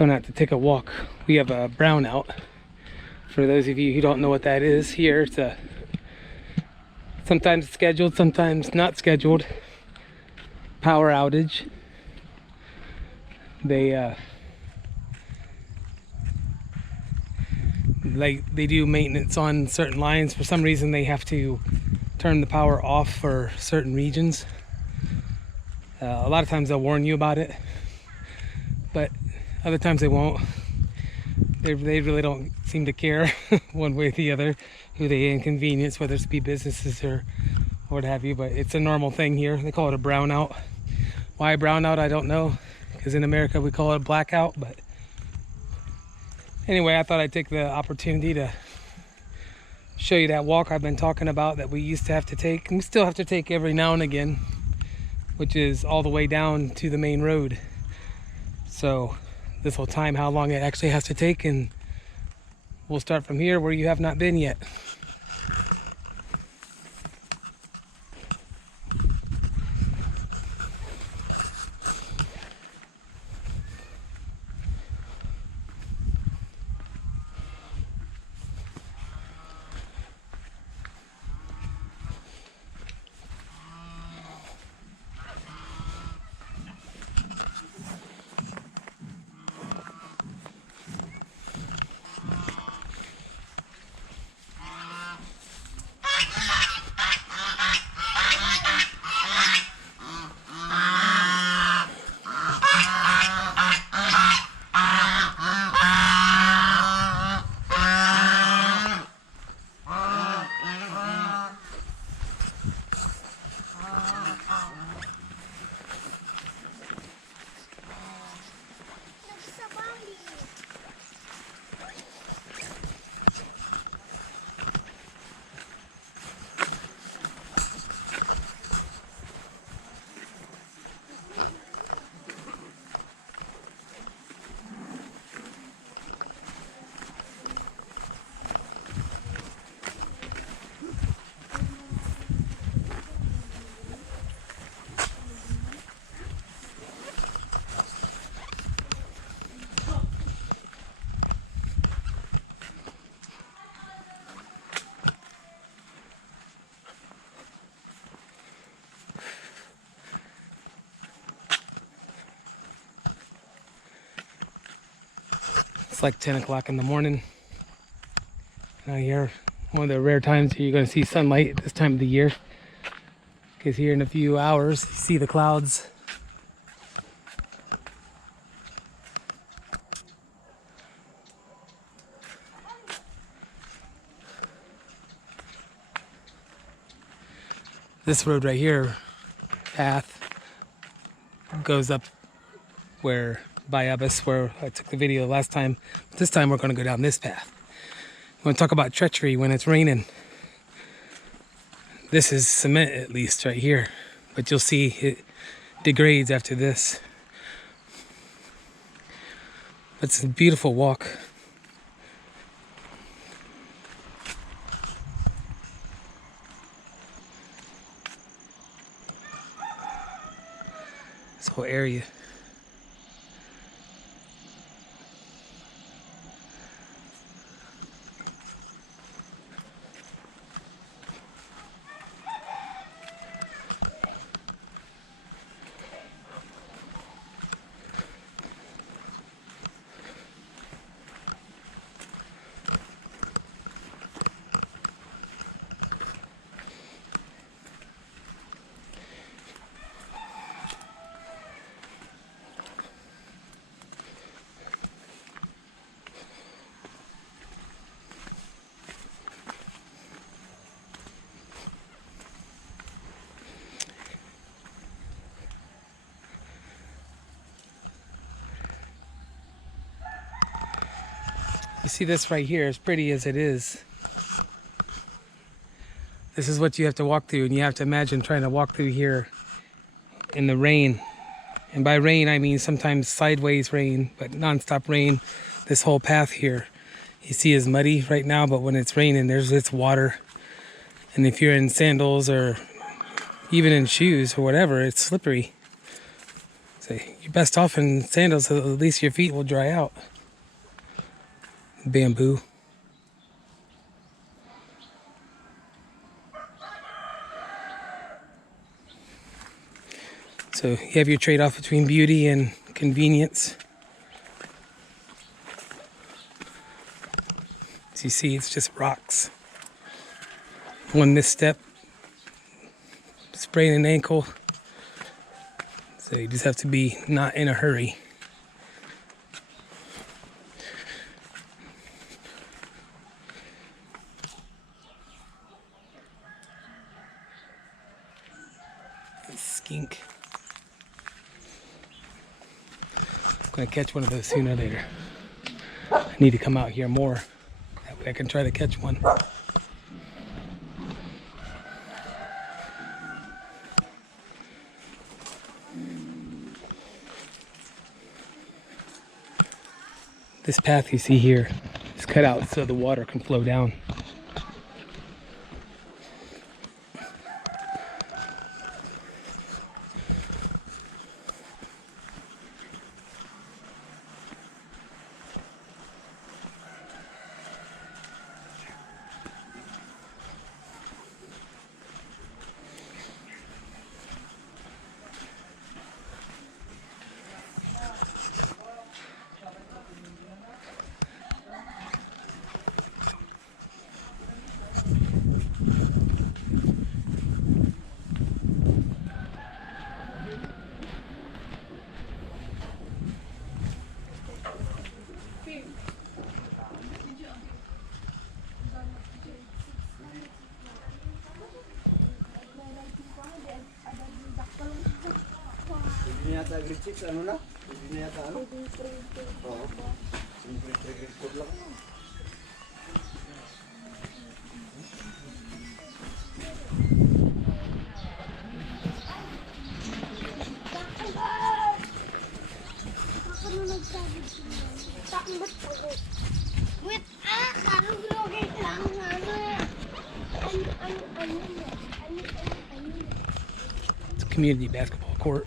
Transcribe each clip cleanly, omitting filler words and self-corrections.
Going out to take a walk. We have a brownout. For those of you who don't know what that is, here it's a sometimes scheduled, sometimes not scheduled power outage. They they do maintenance on certain lines. For some reason they have to turn the power off for certain regions. A lot of times they'll warn you about it, but other times they won't. They really don't seem to care one way or the other who they inconvenience, whether it's be businesses or what have you. But it's a normal thing here. They call it a brownout. Why brownout, I don't know, because in America we call it a blackout. But anyway, I thought I'd take the opportunity to show you that walk I've been talking about that we used to have to take, and we still have to take every now and again, which is all the way down to the main road. So this will time how long it actually has to take, and we'll start from here where you have not been yet. It's like 10 o'clock in the morning. Now here, one of the rare times you're going to see sunlight at this time of the year. Because here in a few hours, you see the clouds. This road right here, path, goes up where by Abyss, where I took the video last time. This time we're going to go down this path. We want to talk about treachery when it's raining. This is cement, at least right here, but you'll see it degrades after this. It's a beautiful walk. This whole area. You see this right here, as pretty as it is. This is what you have to walk through, and you have to imagine trying to walk through here in the rain. And by rain, I mean sometimes sideways rain, but non-stop rain. This whole path here, you see is muddy right now, but when it's raining, it's water. And if you're in sandals or even in shoes or whatever, it's slippery. So you're best off in sandals, so at least your feet will dry out. Bamboo. So you have your trade-off between beauty and convenience. As you see, it's just rocks. One misstep, sprain an ankle. So you just have to be not in a hurry. Skink. I'm gonna catch one of those sooner or later. I need to come out here more. That way I can try to catch one. This path you see here is cut out so the water can flow down. Hindi na yata grade 6, ano na? Hindi na yata ano? Oo. Grade 4 lang. Wait, karugugit lang It's a community basketball court.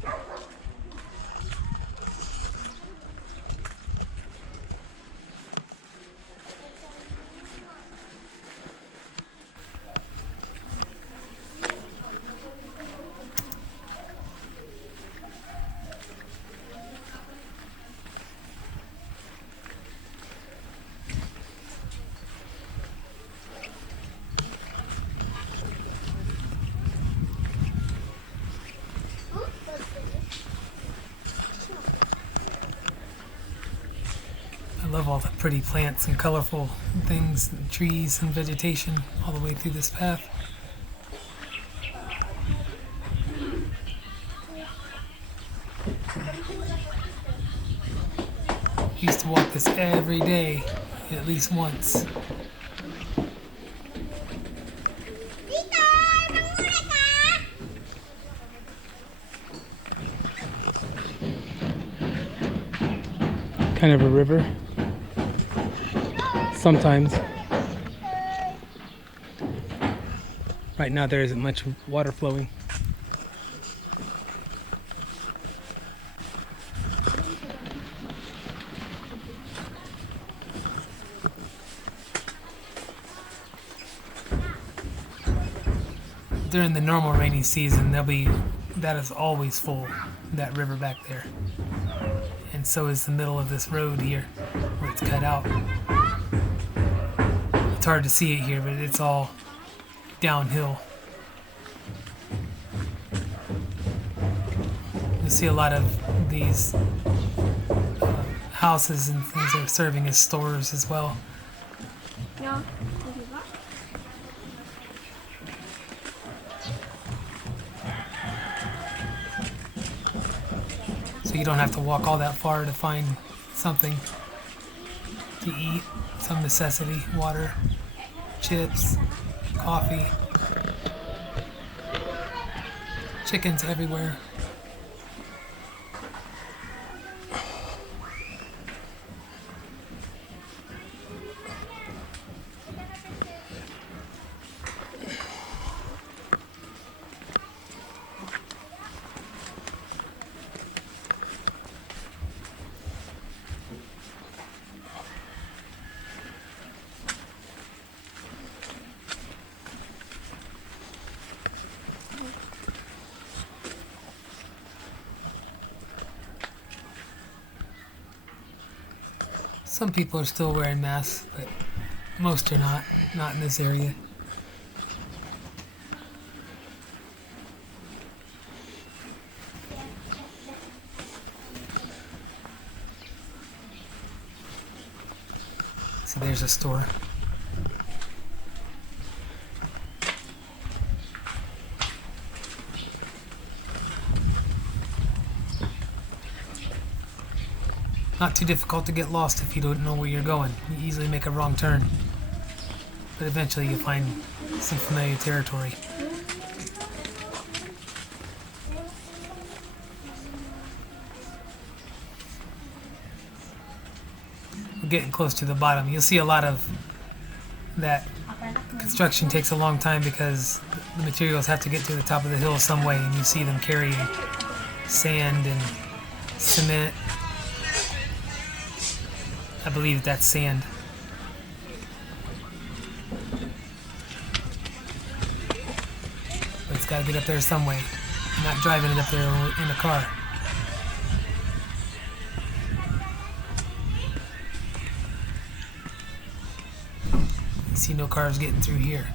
I love all the pretty plants and colorful things, and trees and vegetation all the way through this path. Used to walk this every day, at least once. Kind of a river. Sometimes. Right now there isn't much water flowing. During the normal rainy season, that is always full, that river back there. And so is the middle of this road here, where it's cut out. It's hard to see it here, but it's all downhill. You'll see a lot of these houses and things that are serving as stores as well. No. So you don't have to walk all that far to find something to eat, some necessity, water, chips, coffee, chickens everywhere. Some people are still wearing masks, but most are not in this area. So there's a store. Not too difficult to get lost if you don't know where you're going. You easily make a wrong turn. But eventually you find some familiar territory. We're getting close to the bottom. You'll see a lot of that. Construction takes a long time because the materials have to get to the top of the hill some way, and you see them carrying sand and cement. I believe that's sand. But it's got to get up there some way. You're not driving it up there in a car. You see no cars getting through here.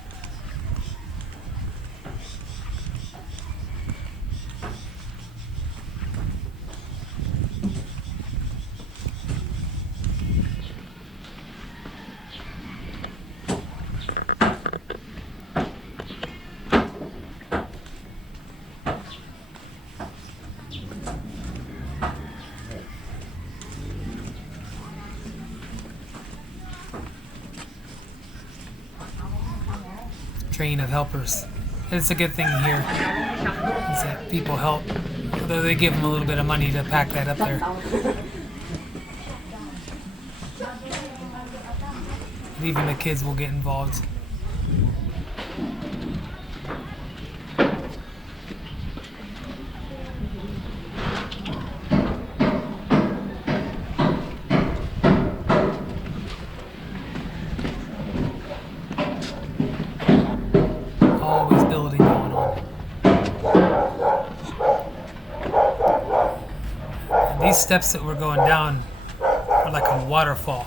Train of helpers. It's a good thing here is that people help, although they give them a little bit of money to pack that up there. But even the kids will get involved. Always building going on. And these steps that we're going down are like a waterfall.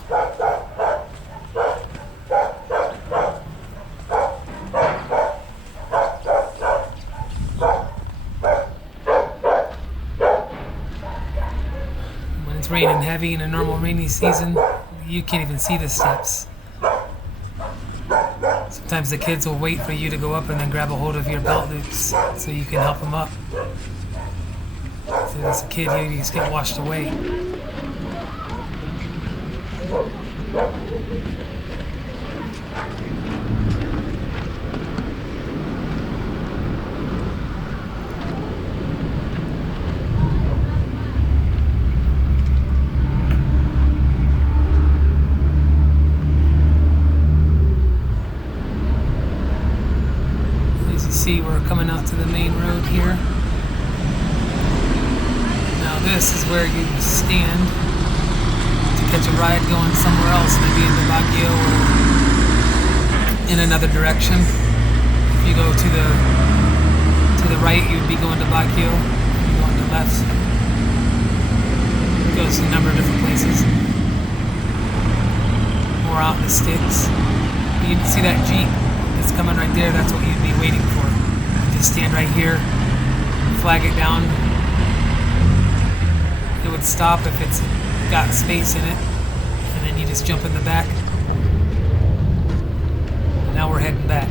When it's raining heavy in a normal rainy season, you can't even see the steps. Sometimes the kids will wait for you to go up and then grab a hold of your belt loops so you can help them up. So as a kid, you just get washed away. See, we're coming out to the main road here. Now this is where you stand to catch a ride going somewhere else, maybe into Baguio or in another direction. If you go to the right, you'd be going to Baguio. If you go on the left, it goes to a number of different places. More out in the sticks. You can see that Jeep that's coming right there. That's what you'd be waiting for. Just stand right here, flag it down. It would stop if it's got space in it, and then you just jump in the back. And now we're heading back.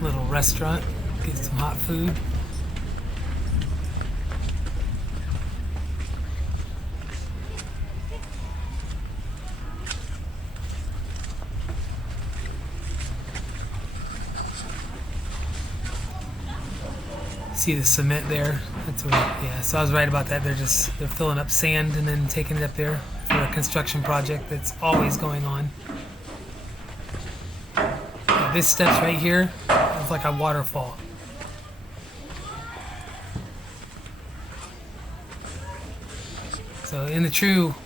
Little restaurant, get some hot food. See the cement there? That's what, yeah, so I was right about that. They're filling up sand and then taking it up there for a construction project that's always going on. this steps right here is like a waterfall. So in the true,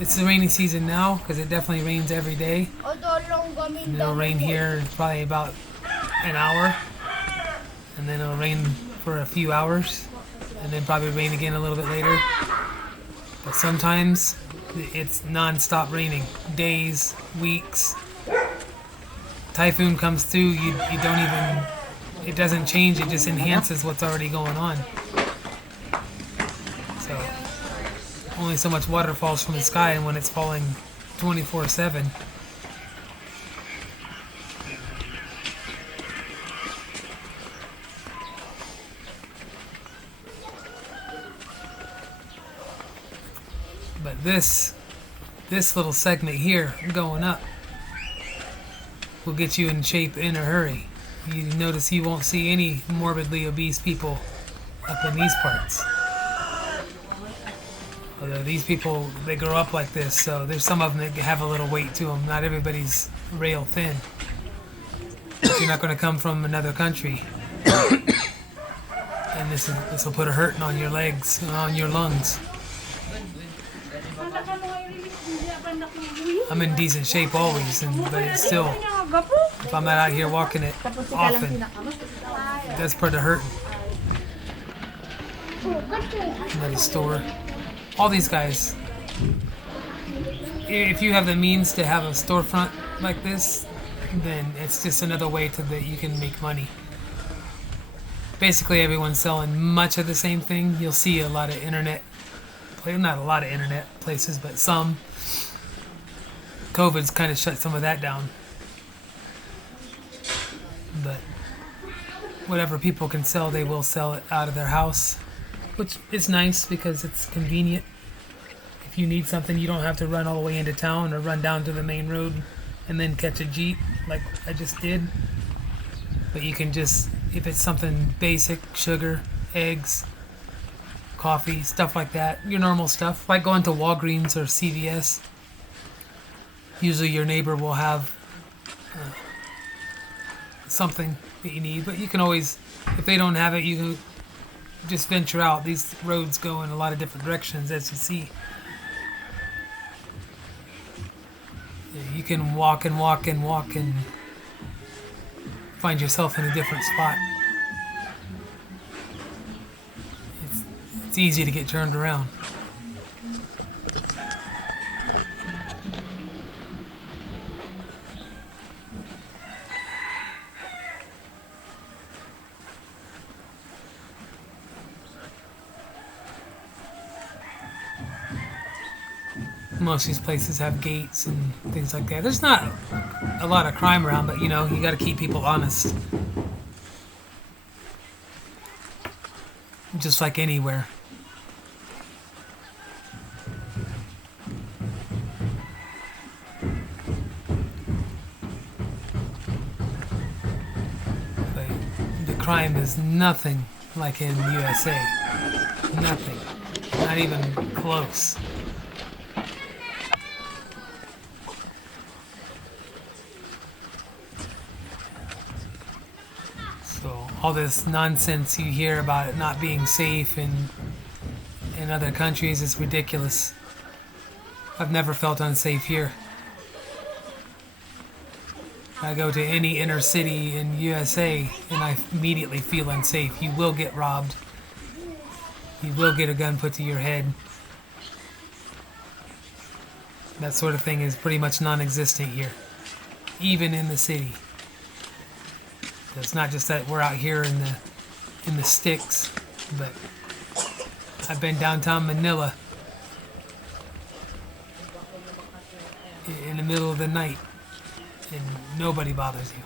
it's the rainy season now because it definitely rains every day. And it'll rain here probably about an hour, and then it'll rain for a few hours, and then probably rain again a little bit later. But sometimes it's non-stop raining, days, weeks. Typhoon comes through, you don't even, it doesn't change, it just enhances what's already going on. So only so much water falls from the sky, and when it's falling 24/7. But this little segment here going up will get you in shape in a hurry. You notice you won't see any morbidly obese people up in these parts. Although these people, they grow up like this, so there's some of them that have a little weight to them. Not everybody's rail thin. But you're not going to come from another country. And this will put a hurting on your legs, on your lungs. I'm in decent shape always, but it's still, if I'm not out here walking it often, it does put a hurting. Another store. All these guys, if you have the means to have a storefront like this, then it's just another way that you can make money. Basically, everyone's selling much of the same thing. You'll see a lot of internet, not a lot of internet places, but some. COVID's kind of shut some of that down. But whatever people can sell, they will sell it out of their house, which is nice because it's convenient. If you need something, you don't have to run all the way into town or run down to the main road and then catch a Jeep like I just did. But you can just, if it's something basic, sugar, eggs, coffee, stuff like that, your normal stuff, like going to Walgreens or CVS. Usually your neighbor will have something that you need, but you can always, if they don't have it, you can just venture out. These roads go in a lot of different directions, as you see. You can walk and walk and walk and find yourself in a different spot. It's easy to get turned around. Most of these places have gates and things like that. There's not a lot of crime around, but you know, you got to keep people honest. Just like anywhere. But the crime is nothing like in USA. Nothing. Not even close. All this nonsense you hear about it not being safe in other countries is ridiculous. I've never felt unsafe here. I go to any inner city in USA and I immediately feel unsafe. You will get robbed. You will get a gun put to your head. That sort of thing is pretty much non-existent here, even in the city. It's not just that we're out here in the sticks, but I've been downtown Manila in the middle of the night, and nobody bothers you.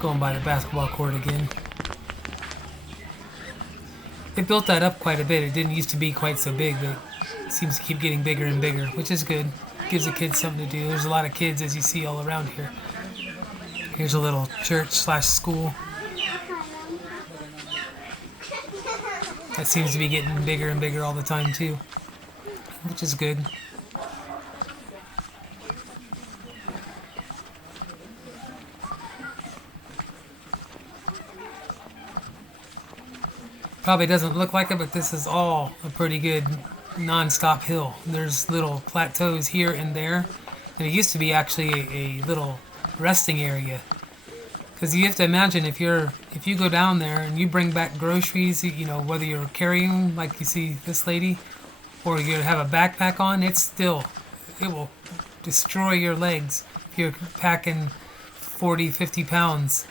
Going by the basketball court again. They built that up quite a bit. It didn't used to be quite so big, but it seems to keep getting bigger and bigger, which is good. gives the kids something to do. There's a lot of kids, as you see, all around here. Here's a little church/school that seems to be getting bigger and bigger all the time too, which is good. Probably doesn't look like it, but this is all a pretty good non-stop hill. There's little plateaus here and there, and it used to be actually a little resting area. Because you have to imagine, if you go down there and you bring back groceries, you know, whether you're carrying them like you see this lady, or you have a backpack on, it will destroy your legs if you're packing 40, 50 pounds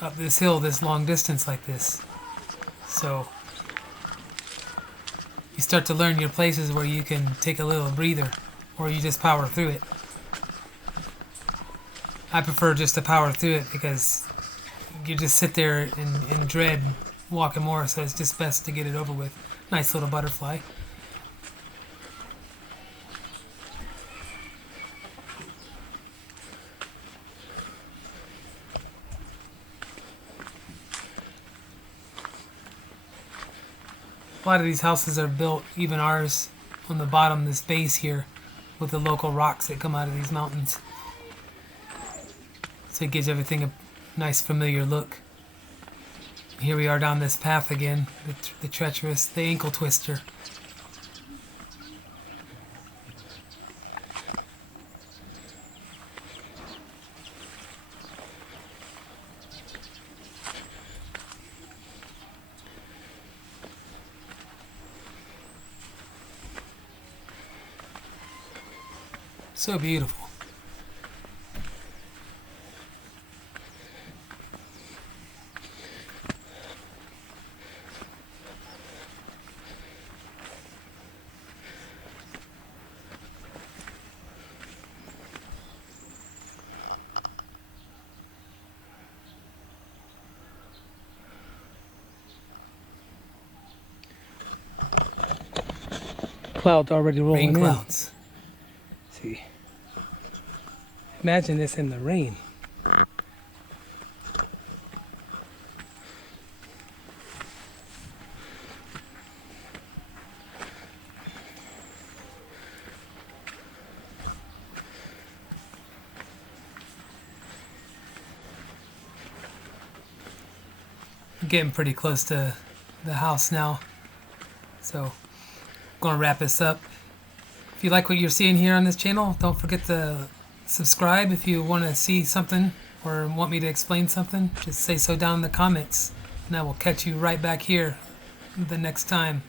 up this hill this long distance like this. So you start to learn your places where you can take a little breather, or you just power through it. I prefer just to power through it because you just sit there and dread walking more, so it's just best to get it over with. Nice little butterfly. A lot of these houses are built, even ours, on the bottom, this base here, with the local rocks that come out of these mountains. So it gives everything a nice familiar look. Here we are down this path again, the treacherous, the ankle twister. So beautiful. Clouds already rolling in. Rain clouds. See. Imagine this in the rain. I'm getting pretty close to the house now, so I'm gonna wrap this up. If you like what you're seeing here on this channel, don't forget to subscribe. If you want to see something or want me to explain something, just say so down in the comments, and I will catch you right back here the next time.